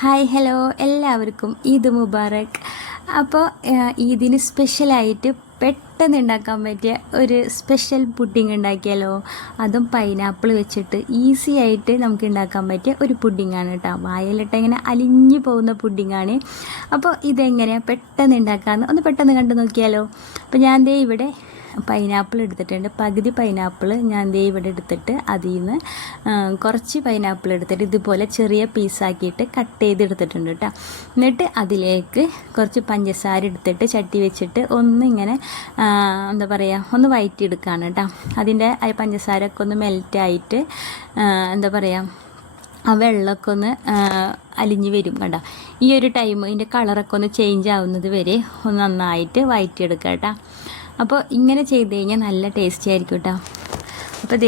Hi hello എല്ലാവർക്കും ഈദ് മുബാറക്. അപ്പോൾ ഈദിന് സ്പെഷ്യലായിട്ട് പെട്ടെന്ന് ഉണ്ടാക്കാൻ പറ്റിയ ഒരു സ്പെഷ്യൽ പുഡിംഗ് ഉണ്ടാക്കിയാലോ. അതും പൈനാപ്പിൾ വെച്ചിട്ട് ഈസി ആയിട്ട് നമുക്ക് ഉണ്ടാക്കാൻ പറ്റിയ ഒരു പുഡിങ്ങാണ് കേട്ടോ. വായലിട്ട് ഇങ്ങനെ അലിഞ്ഞു പോകുന്ന പുഡിങ്ങാണ്. അപ്പോൾ ഇതെങ്ങനെയാണ് പെട്ടെന്ന് ഉണ്ടാക്കാമെന്ന് ഒന്ന് പെട്ടെന്ന് കണ്ടു നോക്കിയാലോ. അപ്പോൾ ഞാൻ ദേ ഇവിടെ പൈനാപ്പിൾ എടുത്തിട്ടുണ്ട്. പകുതി പൈനാപ്പിൾ ഞാൻ ദേ ഇവിടെ എടുത്തിട്ട് അതിൽ നിന്ന് കുറച്ച് പൈനാപ്പിൾ എടുത്തിട്ട് ഇതുപോലെ ചെറിയ പീസാക്കിയിട്ട് കട്ട് ചെയ്തെടുത്തിട്ടുണ്ട് കേട്ടോ. എന്നിട്ട് അതിലേക്ക് കുറച്ച് പഞ്ചസാര എടുത്തിട്ട് ചട്ടി വെച്ചിട്ട് ഒന്നിങ്ങനെ എന്താ പറയുക ഒന്ന് വഴറ്റിയെടുക്കുകയാണ് കേട്ടോ. അതിൻ്റെ പഞ്ചസാരയൊക്കെ ഒന്ന് മെൽറ്റായിട്ട് എന്താ പറയുക ആ വെള്ളമൊക്കെ ഒന്ന് അലിഞ്ഞ് വരും കേട്ടോ. ഈ ഒരു ടൈം ഇതിൻ്റെ കളറൊക്കെ ഒന്ന് ചേഞ്ച് ആവുന്നത് വരെ ഒന്ന് നന്നായിട്ട് വഴറ്റിയെടുക്കുക കേട്ടോ. അപ്പോൾ ഇങ്ങനെ ചെയ്ത് കഴിഞ്ഞാൽ നല്ല ടേസ്റ്റി ആയിരിക്കും കേട്ടോ. അപ്പോൾ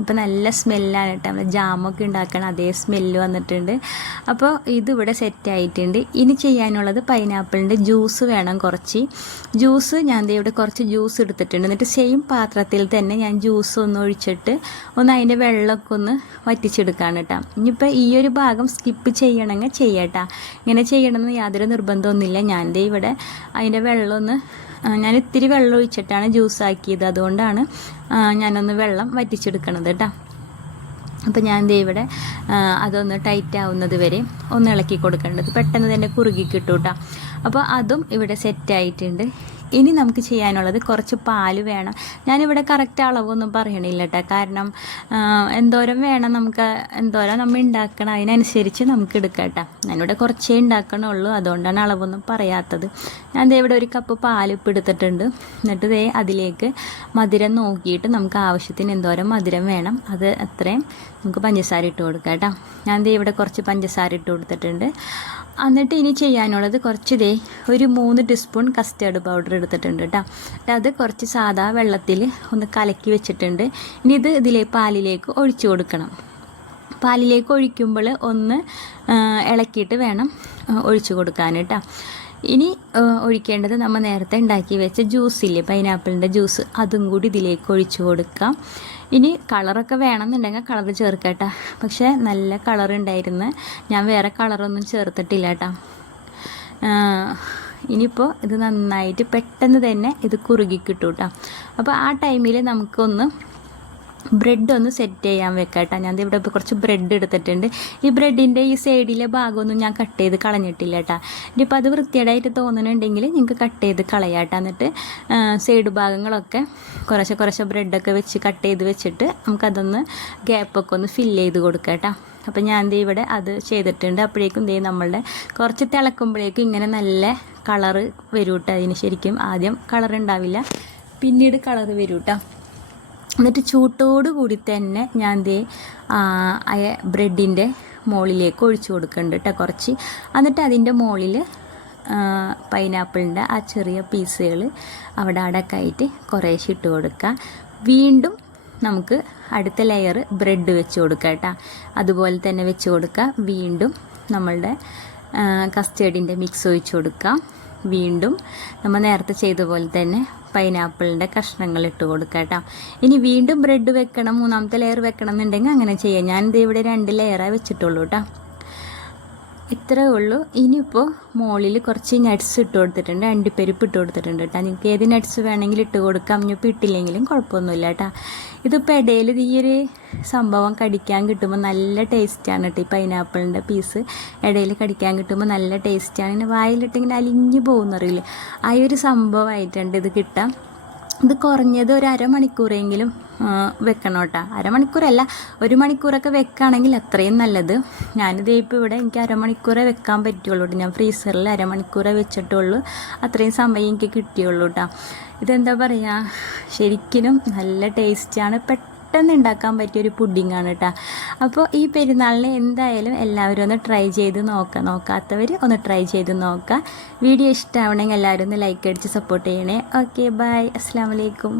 ഇപ്പോൾ നല്ല സ്മെല്ലാണ് കേട്ടോ. നമ്മൾ ജാമൊക്കെ ഉണ്ടാക്കണം അതേ സ്മെല്ല് വന്നിട്ടുണ്ട്. അപ്പോൾ ഇതിവിടെ സെറ്റായിട്ടുണ്ട്. ഇനി ചെയ്യാനുള്ളത് പൈനാപ്പിളിൻ്റെ ജ്യൂസ് വേണം. കുറച്ച് ജ്യൂസ് ഞാൻ ഇവിടെ കുറച്ച് ജ്യൂസ് എടുത്തിട്ടുണ്ട്. എന്നിട്ട് സെയിം പാത്രത്തിൽ തന്നെ ഞാൻ ജ്യൂസ് ഒന്ന് ഒഴിച്ചിട്ട് ഒന്ന് അതിൻ്റെ വെള്ളമൊക്കെ ഒന്ന് വറ്റിച്ചെടുക്കുകയാണ് കേട്ടോ. ഇനിയിപ്പോൾ ഈ ഒരു ഭാഗം സ്കിപ്പ് ചെയ്യണമെങ്കിൽ ചെയ്യട്ടോ. ഇങ്ങനെ ചെയ്യണമെന്ന് യാതൊരു നിർബന്ധമൊന്നുമില്ല. ഞാൻ ഇവിടെ അതിൻ്റെ വെള്ളം ഞാൻ ഇത്തിരി വെള്ളം ഒഴിച്ചിട്ടാണ് ജ്യൂസ് ആക്കിയത്. അതുകൊണ്ടാണ് ഞാനൊന്ന് വെള്ളം വറ്റിച്ചെടുക്കണത് കേട്ടോ. അപ്പോൾ ഞാൻ ഇവിടെ അതൊന്ന് ടൈറ്റ് ആവുന്നത് വരെ ഒന്ന് ഇളക്കി കൊടുക്കേണ്ടത്. പെട്ടെന്ന് തന്നെ കുറുകി കിട്ടും കേട്ടോ. അപ്പോൾ അതും ഇവിടെ സെറ്റായിട്ടുണ്ട്. ഇനി നമുക്ക് ചെയ്യാനുള്ളത് കുറച്ച് പാല് വേണം. ഞാനിവിടെ കറക്റ്റ് അളവൊന്നും പറയണില്ല കേട്ടോ. കാരണം എന്തോരം വേണം നമുക്ക്, എന്തോരം നമ്മൾ ഉണ്ടാക്കണം അതിനനുസരിച്ച് നമുക്ക് എടുക്കാം കേട്ടോ. ഞാനിവിടെ കുറച്ചേ ഉണ്ടാക്കണുള്ളൂ, അതുകൊണ്ടാണ് അളവൊന്നും പറയാത്തത്. ഞാൻ ഇവിടെ ഒരു കപ്പ് പാൽ ഇപ്പം എടുത്തിട്ടുണ്ട്. എന്നിട്ട് അതിലേക്ക് മധുരം നോക്കിയിട്ട് നമുക്ക് ആവശ്യത്തിന് എന്തോരം മധുരം വേണം അത് അത്രയും നമുക്ക് പഞ്ചസാര ഇട്ട് കൊടുക്കാം കേട്ടോ. ഞാൻ ഇവിടെ കുറച്ച് പഞ്ചസാര ഇട്ട് കൊടുത്തിട്ടുണ്ട്. എന്നിട്ട് ഇനി ചെയ്യാനുള്ളത് കുറച്ച് ഒരു 3 ടീസ്പൂൺ കസ്റ്റേർഡ് പൗഡർ എടുത്തിട്ടുണ്ട് കേട്ടോ. അത് കുറച്ച് സാധാ വെള്ളത്തിൽ ഒന്ന് കലക്കി വെച്ചിട്ടുണ്ട്. ഇനി പാലിലേക്ക് ഒഴിച്ചു കൊടുക്കണം. പാലിലേക്ക് ഒഴിക്കുമ്പോൾ ഒന്ന് ഇളക്കിയിട്ട് വേണം ഒഴിച്ചു കൊടുക്കാൻ കേട്ടോ. ഇനി ഒഴിക്കേണ്ടത് നമ്മൾ നേരത്തെ ഉണ്ടാക്കി വെച്ച ജ്യൂസില്ലേ, പൈനാപ്പിളിൻ്റെ ജ്യൂസ്, അതും കൂടി ഇതിലേക്ക് ഒഴിച്ചു കൊടുക്കാം. ഇനി കളറൊക്കെ വേണമെന്നുണ്ടെങ്കിൽ കളർ ചേർക്കട്ടോ. പക്ഷേ നല്ല കളർ ഉണ്ടായിരുന്നു, ഞാൻ വേറെ കളറൊന്നും ചേർത്തിട്ടില്ല കേട്ടോ. ഇനിയിപ്പോൾ ഇത് നന്നായിട്ട് പെട്ടെന്ന് തന്നെ ഇത് കുറുകി കിട്ടും കേട്ടോ. അപ്പോൾ ആ ടൈമിൽ നമുക്കൊന്ന് ബ്രെഡ് ഒന്ന് സെറ്റ് ചെയ്യാൻ വെക്കാം കേട്ടോ. ഞാൻ ഇവിടെ ഇപ്പോൾ കുറച്ച് ബ്രെഡ് എടുത്തിട്ടുണ്ട്. ഈ ബ്രെഡിൻ്റെ ഈ സൈഡിലെ ഭാഗമൊന്നും ഞാൻ കട്ട് ചെയ്ത് കളഞ്ഞിട്ടില്ല കേട്ടോ. ഇനിയിപ്പോൾ അത് വൃത്തികേടായിട്ട് തോന്നുന്നുണ്ടെങ്കിൽ നിങ്ങൾക്ക് കട്ട് ചെയ്ത് കളയാം കേട്ടോ. എന്നിട്ട് സൈഡ് ഭാഗങ്ങളൊക്കെ കുറച്ച് ബ്രെഡൊക്കെ വെച്ച് കട്ട് ചെയ്ത് വെച്ചിട്ട് നമുക്കതൊന്ന് ഗ്യാപ്പൊക്കെ ഒന്ന് ഫില്ല് ചെയ്ത് കൊടുക്കാം കേട്ടോ. അപ്പോൾ ഞാൻ ഇവിടെ അത് ചെയ്തിട്ടുണ്ട്. അപ്പോഴേക്കും നമ്മളുടെ കുറച്ച് തിളക്കുമ്പോഴേക്കും ഇങ്ങനെ നല്ല കളറ് വരും കേട്ടോ. അതിന് ശരിക്കും ആദ്യം കളർ ഉണ്ടാവില്ല, പിന്നീട് കളർ വരും കേട്ടോ. എന്നിട്ട് ചൂട്ടോട് കൂടി തന്നെ ഞാൻ ബ്രെഡിൻ്റെ മുകളിലേക്ക് ഒഴിച്ചു കൊടുക്കുന്നുണ്ട് കേട്ടോ കുറച്ച്. എന്നിട്ട് അതിൻ്റെ മുകളിൽ പൈനാപ്പിളിൻ്റെ ആ ചെറിയ പീസുകൾ അവിടെ ആയിട്ട് കുറേശ്ശെ ഇട്ട് കൊടുക്കുക. വീണ്ടും നമുക്ക് അടുത്ത ലെയർ ബ്രെഡ് വെച്ച് കൊടുക്കുക കേട്ടോ. അതുപോലെ തന്നെ വെച്ച് കൊടുക്കുക. വീണ്ടും നമ്മളുടെ കസ്റ്റേർഡിൻ്റെ മിക്സ് ഒഴിച്ച് കൊടുക്കാം. വീണ്ടും നമ്മൾ നേരത്തെ ചെയ്ത പോലെ തന്നെ പൈനാപ്പിളിൻ്റെ കഷ്ണങ്ങൾ ഇട്ട് കൊടുക്കുക കേട്ടോ. ഇനി വീണ്ടും ബ്രെഡ് വെക്കണം, 3ാമത്തെ ലെയർ വെക്കണം എന്നുണ്ടെങ്കിൽ അങ്ങനെ ചെയ്യാം. ഞാൻ ഇവിടെ 2 ലെയറായി വെച്ചിട്ടുള്ളൂ കേട്ടോ. ഇത്രേ ഉള്ളൂ. ഇനിയിപ്പോൾ മുകളിൽ കുറച്ച് നട്ട്സ് ഇട്ട് കൊടുത്തിട്ടുണ്ട്, അണ്ടിപ്പരിപ്പ് ഇട്ട് കൊടുത്തിട്ടുണ്ട് കേട്ടോ. നിങ്ങൾക്ക് ഏത് നട്ട്സ് വേണമെങ്കിലും ഇട്ട് കൊടുക്കാം. ഇനിയിപ്പോൾ ഇട്ടില്ലെങ്കിലും കുഴപ്പമൊന്നുമില്ല കേട്ടോ. ഇതിപ്പോൾ ഇടയിൽ ഈ ഒരു സംഭവം കടിക്കാൻ കിട്ടുമ്പോൾ നല്ല ടേസ്റ്റാണ് കേട്ടോ. ഈ പൈനാപ്പിളിൻ്റെ പീസ് ഇടയിൽ കടിക്കാൻ കിട്ടുമ്പോൾ നല്ല ടേസ്റ്റാണ്. ഇങ്ങനെ വായിലിട്ട് ഇങ്ങനെ അലിഞ്ഞു പോകുന്നറിയില്ല, ആ ഒരു സംഭവമായിട്ടുണ്ട് ഇത് കിട്ടാം. ഇത് കുറഞ്ഞത് ഒരു അരമണിക്കൂറെങ്കിലും വെക്കണം കേട്ടോ. അരമണിക്കൂറല്ല, 1 മണിക്കൂറൊക്കെ വെക്കുകയാണെങ്കിൽ അത്രയും നല്ലത്. ഞാനിത് ഇപ്പോൾ ഇവിടെ എനിക്ക് അരമണിക്കൂറേ വെക്കാൻ പറ്റുള്ളൂ. ഞാൻ ഫ്രീസറിൽ അരമണിക്കൂറേ വെച്ചിട്ടുള്ളൂ. അത്രയും സമയം എനിക്ക് കിട്ടിയുള്ളൂ കേട്ടോ. ഇതെന്താ പറയുക, ശരിക്കും നല്ല ടേസ്റ്റാണ്. പെട്ടെന്ന് ഉണ്ടാക്കാൻ പറ്റിയൊരു പുഡിങ്ങാണ് കേട്ടോ. അപ്പോൾ ഈ പെരുന്നാളിന് എന്തായാലും എല്ലാവരും ഒന്ന് ട്രൈ ചെയ്ത് നോക്കാത്തവർ ഒന്ന് ട്രൈ ചെയ്ത് നോക്കുക. വീഡിയോ ഇഷ്ടമാവണമെങ്കിൽ എല്ലാവരും ഒന്ന് ലൈക്ക് അടിച്ച് സപ്പോർട്ട് ചെയ്യണേ. ഓക്കെ, ബൈ, അസ്സലാമു അലൈക്കും.